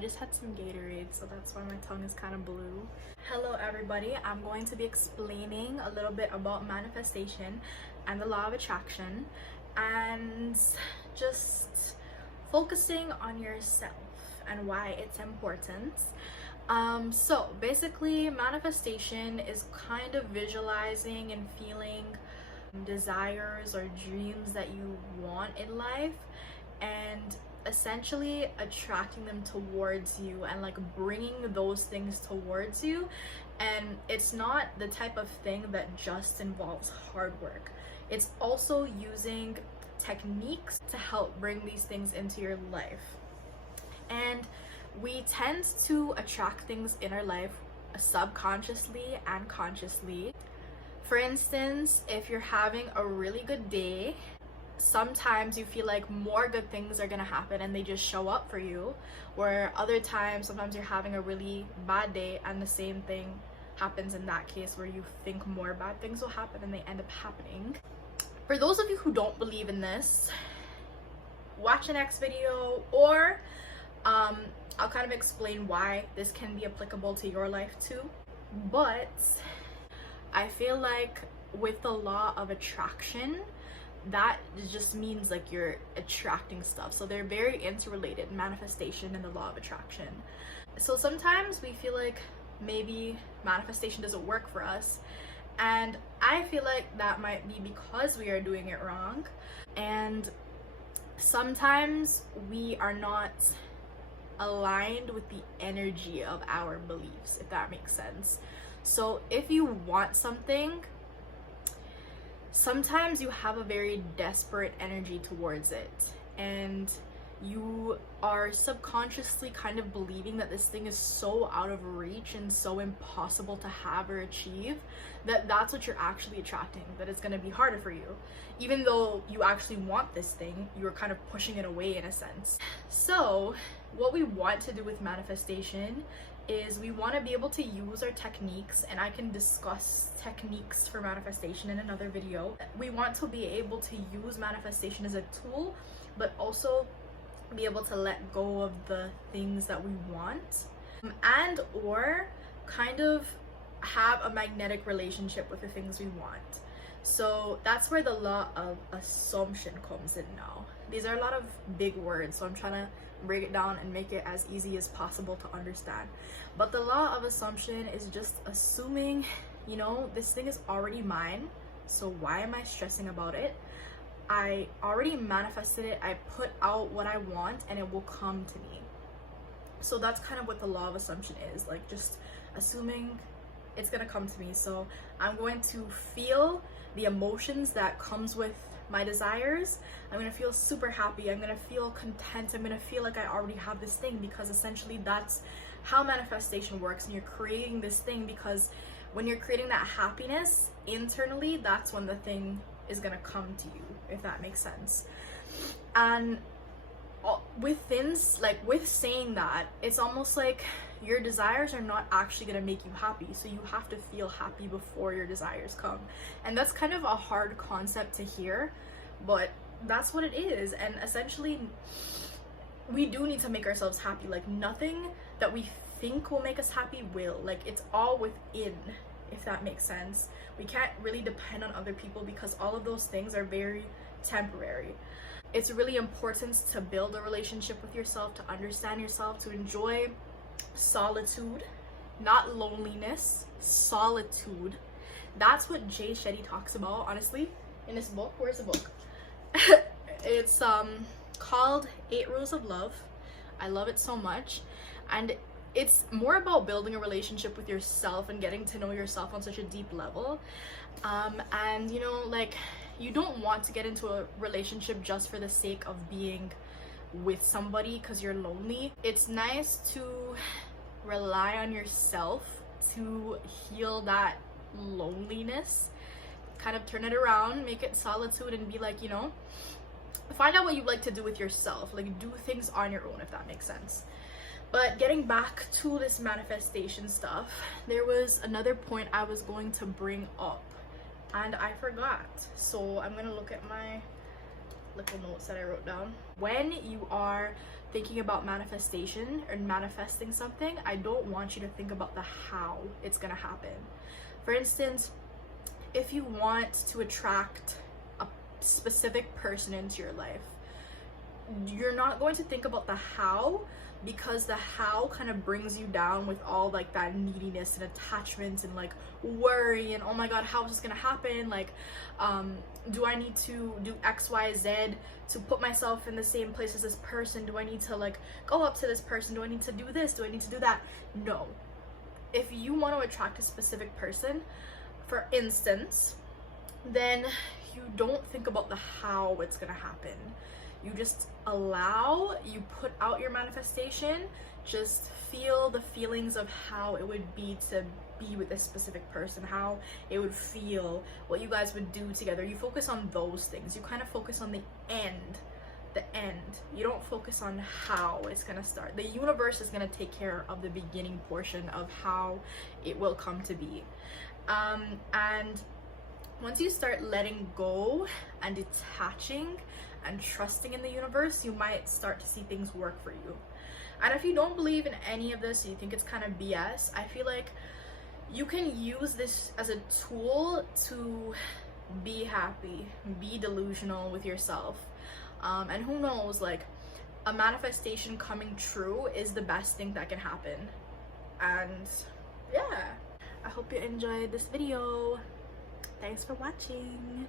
I just had some Gatorade, so that's why my tongue is kind of blue. Hello everybody, I'm going to be explaining a little bit about manifestation and the law of attraction and just focusing on yourself and why it's important. So basically, manifestation is kind of visualizing and feeling desires or dreams that you want in life and essentially attracting them towards you and like bringing those things towards you. And it's not the type of thing that just involves hard work. It's also using techniques to help bring these things into your life. And we tend to attract things in our life subconsciously and consciously. For instance, if you're having a really good day, sometimes you feel like more good things are gonna happen and they just show up for you, where other times sometimes you're having a really bad day and the same thing happens in that case, where you think more bad things will happen and they end up happening. For those of you who don't believe in this, watch the next video, or I'll kind of explain why this can be applicable to your life too. But I feel like with the law of attraction, that just means like you're attracting stuff. So they're very interrelated, manifestation and the law of attraction. So sometimes we feel like maybe manifestation doesn't work for us. And I feel like that might be because we are doing it wrong. And sometimes we are not aligned with the energy of our beliefs, if that makes sense. So if you want something, sometimes you have a very desperate energy towards it, and you are subconsciously kind of believing that this thing is so out of reach and so impossible to have or achieve that that's what you're actually attracting, that it's going to be harder for you. Even though you actually want this thing, you're kind of pushing it away in a sense. So what we want to do with manifestation is we want to be able to use our techniques, and I can discuss techniques for manifestation in another video. We want to be able to use manifestation as a tool, but also be able to let go of the things that we want, and or kind of have a magnetic relationship with the things we want. So that's where the law of assumption comes in now. These are a lot of big words, so I'm trying to break it down and make it as easy as possible to understand. But the law of assumption is just assuming, you know, this thing is already mine, so why am I stressing about it? I already manifested it, I put out what I want, and it will come to me. So that's kind of what the law of assumption is, like just assuming it's gonna come to me. So I'm going to feel the emotions that comes with my desires. I'm gonna feel super happy, I'm gonna feel content, I'm gonna feel like I already have this thing, because essentially that's how manifestation works. And you're creating this thing because when you're creating that happiness internally, that's when the thing is gonna come to you, if that makes sense. And with things like, with saying that, it's almost like your desires are not actually gonna make you happy, so you have to feel happy before your desires come. And that's kind of a hard concept to hear, but that's what it is. And essentially we do need to make ourselves happy. Like nothing that we think will make us happy will, like it's all within, if that makes sense. We can't really depend on other people because all of those things are very temporary. It's really important to build a relationship with yourself, to understand yourself, to enjoy solitude, not loneliness, solitude. That's what Jay Shetty talks about, honestly, in this book. Where's the book? It's called 8 Rules of Love. I love it so much. And it's more about building a relationship with yourself and getting to know yourself on such a deep level. And you know, like, you don't want to get into a relationship just for the sake of being with somebody because you're lonely. It's nice to rely on yourself to heal that loneliness, kind of turn it around, make it solitude, and be like, you know, find out what you like to do with yourself, like do things on your own, if that makes sense. But getting back to this manifestation stuff, there was another point I was going to bring up and I forgot. So I'm gonna look at my little notes that I wrote down. When you are thinking about manifestation or manifesting something, I don't want you to think about the how it's gonna happen. For instance, if you want to attract a specific person into your life, you're not going to think about the how, because the how kind of brings you down with all like that neediness and attachments and like worry and, oh my god, how is this gonna happen, like do I need to do XYZ to put myself in the same place as this person? Do I need to like go up to this person? Do I need to do this? Do I need to do that? No. If you want to attract a specific person, for instance, then you don't think about the how it's gonna happen. You just allow, you put out your manifestation, just feel the feelings of how it would be to be with this specific person, how it would feel, what you guys would do together. You focus on those things. You kind of focus on the end. You don't focus on how it's gonna start. The universe is gonna take care of the beginning portion of how it will come to be. And once you start letting go and detaching and trusting in the universe, you might start to see things work for you. And if you don't believe in any of this, you think it's kind of BS, I feel like you can use this as a tool to be happy, be delusional with yourself. And who knows, like a manifestation coming true is the best thing that can happen. And yeah, I hope you enjoyed this video. Thanks for watching.